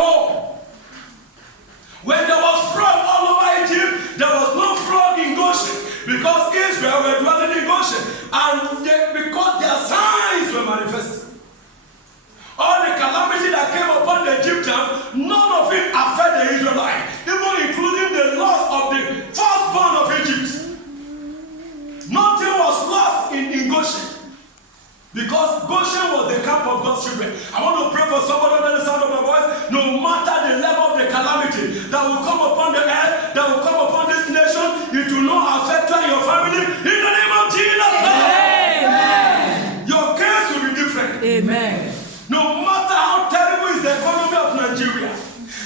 all. When there was fraud all over Egypt, there was no fraud in Goshen because Israel were dwelling in Goshen, and because their signs were manifested. All the calamity that came upon the Egyptians, none of it affected the Israelites, even including the loss of the firstborn of Egypt. Nothing was lost in Goshen, because Goshen was the camp of God's children. I want to pray for somebody under the sound of my voice. No matter the level of the calamity that will come upon the earth, that will come upon this nation, it will not affect you and your family. In the name of Jesus. Amen. Your case will be different. Amen. No matter how terrible is the economy of Nigeria,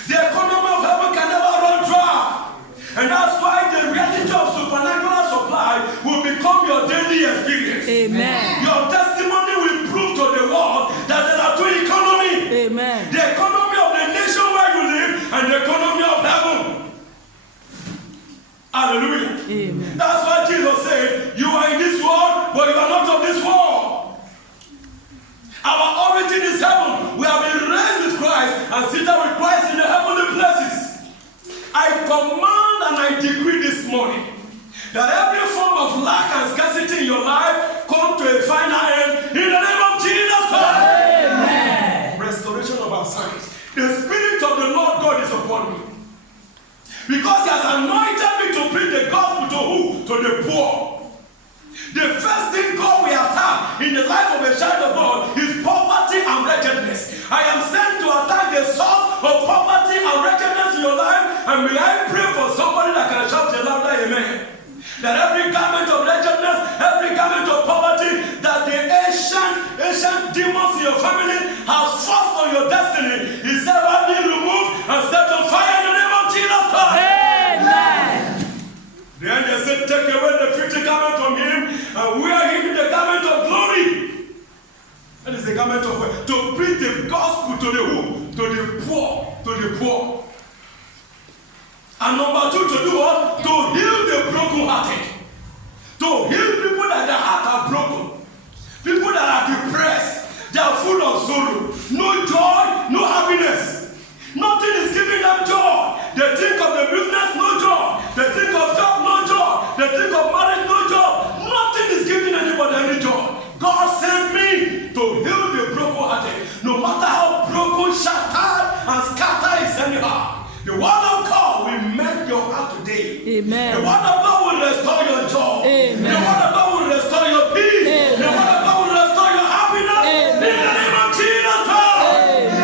the economy of heaven can never run dry. And that's why the reality of supernatural supply will become your daily experience. Amen. Your testimony will prove to the world that there are two economies. Amen. The economy of the nation where you live and the economy of heaven. Hallelujah. Amen. That's why Jesus said, you are in this world, but you are not of this world. Our origin is heaven. We have been raised with Christ and seated with Christ in the heavenly places. I command and I decree this morning that every form of lack and scarcity in your life come to a final end in the name of Jesus Christ. Amen. Restoration of our signs. The Spirit of the Lord God is upon me, because He has anointed me to preach the gospel to who? To the poor. The first thing God will attack in the life of a child of God is poverty and wretchedness. I am sent to attack the source of poverty and wretchedness in your life, and may I pray for somebody that can shout a louder amen. That every garment of wretchedness, every garment of poverty that the ancient demons in your family has forced on your destiny is ever being removed and set on fire in the name of Jesus Christ. Amen. The angel said, take away the filthy garment from him and wear him the garment of glory. That is the garment of what? To preach the gospel to the who? To the poor. To the poor. And number two, to do what? To heal the brokenhearted. To heal people that their hearts are broken. People that are depressed. They are full of sorrow. No joy, no happiness. Nothing is giving them joy. They think of the business, no joy. They think of job, no joy. They think of marriage, no joy. Nothing is giving anybody any joy. God sent me to heal the brokenhearted. No matter how broken, shattered, and scattered is anyhow. The word of God will mend your heart today. Amen. The word of God will restore your joy. Amen. The word of God will restore your peace. Amen. The word of God will restore your happiness. Amen. In the name of Jesus Christ.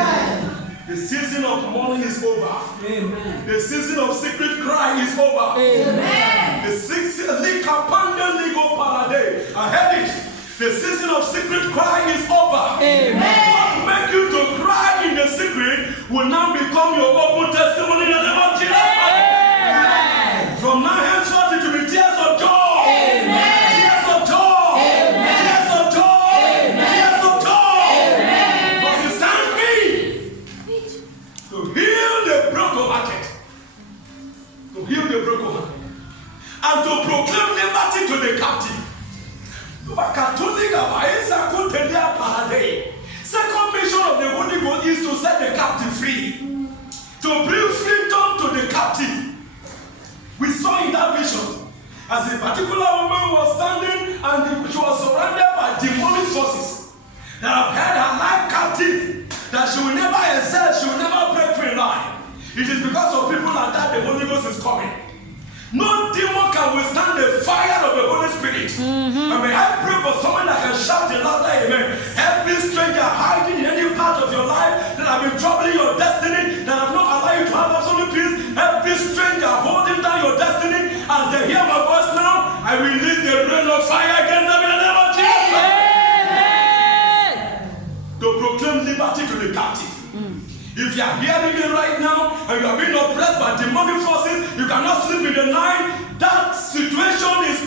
The season of mourning is over. Amen. The season of secret cry is over. Amen. The season legal paradise. I heard it. The season of secret cry is over. Amen. What make you to cry in the secret will now become your open testimony in the name of Jesus. Amen. From now henceforth it will be tears of joy. Amen. Tears of joy. Amen. Tears of joy. Amen. Tears of joy. Amen. Because He sent me to heal the brokenhearted. To heal the brokenhearted. And to proclaim liberty to the captive. Second mission of the Holy Ghost is to set the captive free. To bring freedom to the captive. We saw in that vision as a particular woman was standing and she was surrounded by demonic forces that have held her life captive, that she will never excel, she will never break through in life. It is because of people like that the Holy Ghost is coming. No demon can withstand the fire of the Holy Spirit. And may I pray for someone that can shout the louder amen. Every stranger hiding in any part of your life that have been troubling your destiny, that have not allowed you to have absolute peace, every stranger holding down your destiny, as they hear my voice now, I release the rain of fire against them in the name of Jesus. To proclaim liberty to the captive. If you are hearing me right now and you are being oppressed by demonic forces, you cannot sleep in the night, that situation is